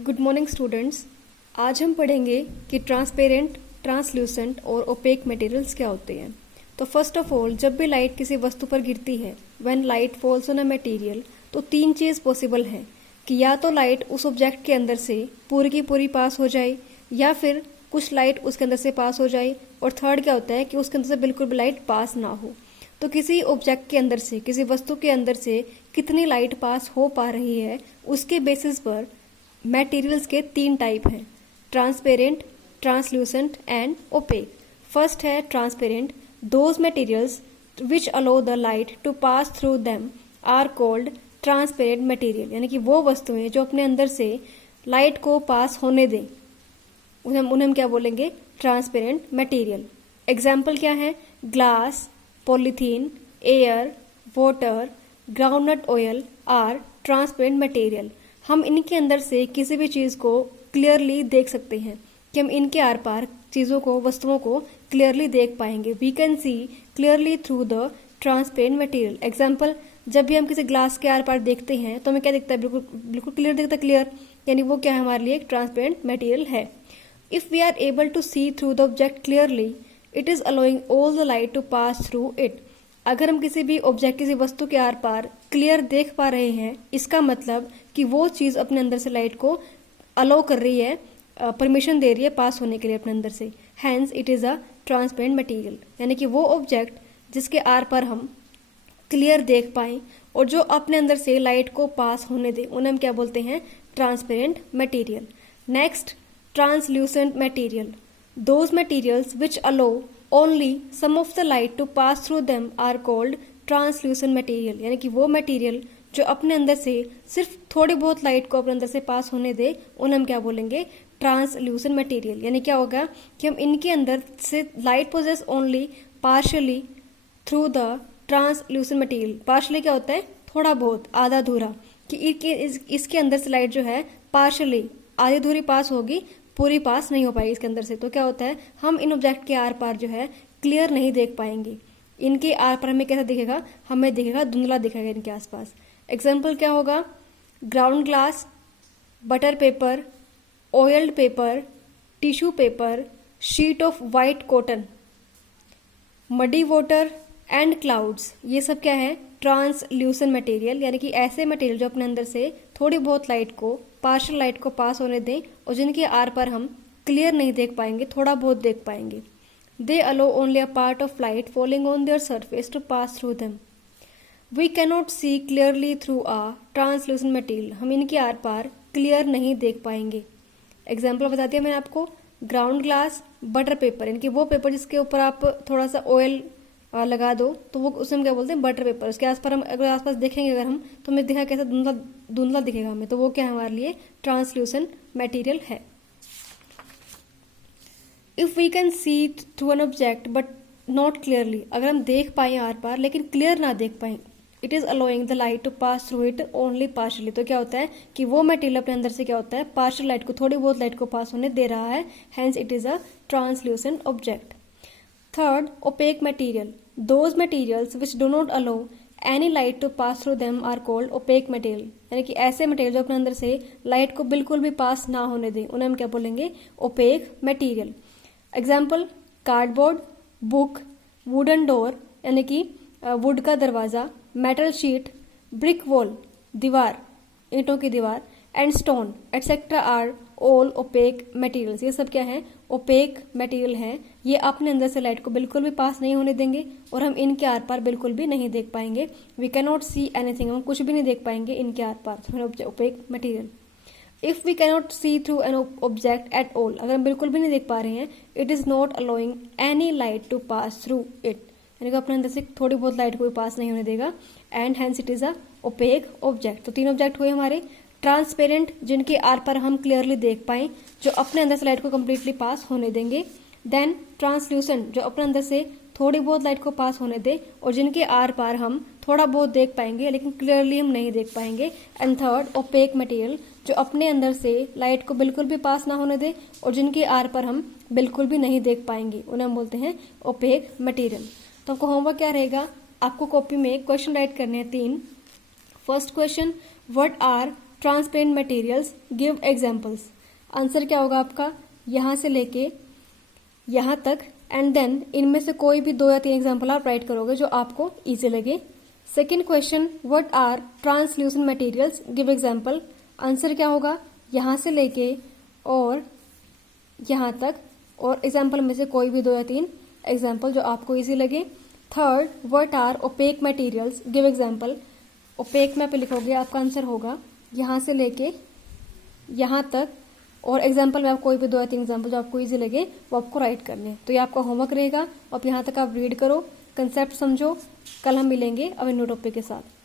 Good morning students. आज हम पढ़ेंगे कि ट्रांसपेरेंट, ट्रांसल्यूसेंट और ओपेक मटेरियल्स क्या होते हैं। तो फर्स्ट ऑफ ऑल, जब भी लाइट किसी वस्तु पर गिरती है, when light falls on a material, तो तीन चीज़ पॉसिबल है कि या तो लाइट उस ऑब्जेक्ट के अंदर से पूरी की पूरी पास हो जाए, या फिर कुछ लाइट उसके अंदर से पास हो जाए, और थर्ड क्या होता है कि उसके अंदर से बिल्कुल भी लाइट पास ना हो। तो किसी ऑब्जेक्ट के अंदर से, किसी वस्तु के अंदर से कितनी लाइट पास हो पा रही है, उसके बेसिस पर मटेरियल्स के तीन टाइप हैं: transparent, translucent and opaque. First है transparent. Those materials which allow the light to pass through them are called transparent material, यानी कि वो वस्तुएं जो अपने अंदर से लाइट को पास होने दें, उन्हें हम क्या बोलेंगे? Transparent material. एग्जाम्पल क्या है? Glass, polythene, air, water, groundnut oil are transparent material. हम इनके अंदर से किसी भी चीज़ को क्लियरली देख सकते हैं, कि हम इनके आर पार चीज़ों को, वस्तुओं को क्लियरली देख पाएंगे। We can see clearly through the transparent material. Example, जब भी हम किसी ग्लास के आर पार देखते हैं तो हमें क्या दिखता है? बिल्कुल बिल्कुल क्लियर दिखता है, क्लियर, यानी वो क्या है? हमारे लिए एक ट्रांसपेरेंट मटेरियल है। If we are able to see through the object clearly, it is allowing all the light to pass through it. अगर हम किसी भी ऑब्जेक्ट, किसी वस्तु के आर पार क्लियर देख पा रहे हैं, इसका मतलब कि वो चीज़ अपने अंदर से लाइट को अलो कर रही है, परमिशन दे रही है पास होने के लिए अपने अंदर से। Hence it is a transparent material, यानी कि वो ऑब्जेक्ट जिसके आर पार हम क्लियर देख पाएं और जो अपने अंदर से लाइट को पास होने दे, उन्हें हम क्या बोलते हैं? Transparent material. Next, translucent material. Those materials which allow only some of the light to pass through them are called translucent material, यानी कि वो मटेरियल जो अपने अंदर से सिर्फ थोड़ी बहुत लाइट को अपने अंदर से पास होने दे, उन्हें हम क्या बोलेंगे? Translucent material. यानी क्या होगा कि हम इनके अंदर से light passes only partially through the translucent material. Partially क्या होता है? थोड़ा बहुत, आधा अधूरा, कि इसके अंदर से लाइट जो है पार्शियली, आधी अधूरी पास होगी, पूरी पास नहीं हो पाएगी इसके अंदर से। तो क्या होता है? हम इन ऑब्जेक्ट के आर पार जो है क्लियर नहीं देख पाएंगे। इनके आर पार हमें कैसा दिखेगा? हमें दिखेगा धुंधला दिखेगा इनके आसपास। एग्जाम्पल क्या होगा? Ground glass, butter paper, oiled paper, tissue paper, sheet of white cotton, muddy water and clouds. ये सब क्या है? ट्रांसल्यूसेंट मटेरियल, यानी कि ऐसे मटेरियल जो अपने अंदर से थोड़ी बहुत लाइट को, पार्शियल लाइट को पास होने दें और जिनके आर पर हम क्लियर नहीं देख पाएंगे, थोड़ा बहुत देख पाएंगे। They allow only a part of light falling on their surface to pass through them. We cannot see clearly through a translucent material. हम इनके आर पार क्लियर नहीं देख पाएंगे। एग्जाम्पल बता दिया मैंने आपको। ग्राउंड ग्लास, बटर पेपर, इनके वो पेपर जिसके ऊपर आप थोड़ा सा ऑयल लगा दो, तो वो उसे हम क्या बोलते हैं? Butter paper. उसके आसपास हम अगर आसपास देखेंगे अगर हम, तो हमें दिखा कैसा? धुंधला धुंधला दिखेगा हमें। तो वो क्या है? हमारे लिए ट्रांसल्यूसेंट मटेरियल है। If we can see through an object but not clearly, अगर हम देख पाए आर पार लेकिन क्लियर ना देख पाए, it is allowing the light to pass through it only partially. तो क्या होता है कि वो मटेरियल अपने अंदर से क्या होता है? पार्शियल लाइट को, थोड़ी बहुत लाइट को पास होने दे रहा है। Hence it is a translucent object. Third, opaque material. Those materials which do not allow any light to pass through them are called opaque material, यानी कि ऐसे मटेरियल जो अपने अंदर से लाइट को बिल्कुल भी पास ना होने दें, उन्हें हम क्या बोलेंगे? Opaque material. Example, cardboard, book, wooden door, यानी कि वुड का दरवाजा, मेटल शीट, ब्रिक वॉल, दीवार, ईंटों की दीवार, and stone etcetera are all opaque materials. ये सब क्या है? ओपेक मटेरियल हैं। ये अपने अंदर से लाइट को बिल्कुल भी पास नहीं होने देंगे और हम इनके आर पार बिल्कुल भी नहीं देख पाएंगे। We can not see anything, हम कुछ भी नहीं देख पाएंगे इनके आर पार। Opaque material. If we cannot see through an object at all, अगर हम बिल्कुल भी नहीं देख पा रहे हैं, it is not allowing any light to pass through it, यानी कि अपने अंदर से थोड़ी बहुत लाइट को भी पास नहीं होने देगा। And hence it is a opaque object. तो तीन ऑब्जेक्ट हुए हमारे। ट्रांसपेरेंट, जिनके आर पर हम क्लियरली देख पाए, जो अपने अंदर से लाइट को कम्प्लीटली पास होने देंगे। देन ट्रांसल्यूसेंट, जो अपने अंदर से थोड़ी बहुत लाइट को पास होने दे और जिनके आर पार हम थोड़ा बहुत देख पाएंगे लेकिन क्लियरली हम नहीं देख पाएंगे। एंड थर्ड, ओपेक मटेरियल, जो अपने अंदर से लाइट को बिल्कुल भी पास ना होने दे और जिनके आर पर हम बिल्कुल भी नहीं देख पाएंगे, उन्हें हम बोलते हैं ओपेक मटेरियल। तो आपको होमवर्क क्या रहेगा? आपको कॉपी में क्वेश्चन राइट करने हैं 3। First question, what are transparent materials, give examples. Answer क्या होगा आपका, यहाँ से लेके यहाँ तक, एंड देन इनमें से कोई भी 2 या 3 एग्जाम्पल आप राइट करोगे जो आपको इजी लगे। Second question, what are translucent materials, give example. Answer क्या होगा, यहाँ से लेके और यहाँ तक, और एग्जाम्पल में से कोई भी 2 या 3 एग्जाम्पल जो आपको इजी लगे। Third, what are opaque materials, give example. Opaque में आप लिखोगे, आपका आंसर होगा यहाँ से लेके यहाँ तक, और एग्जाम्पल में आप कोई भी 2 या 3 एग्जाम्पल जो आपको इजी लगे वो आपको राइट करने। तो ये आपका होमवर्क रहेगा, और यहाँ तक आप रीड करो, कंसेप्ट समझो। कल हम मिलेंगे अब न्यू टॉपिक के साथ।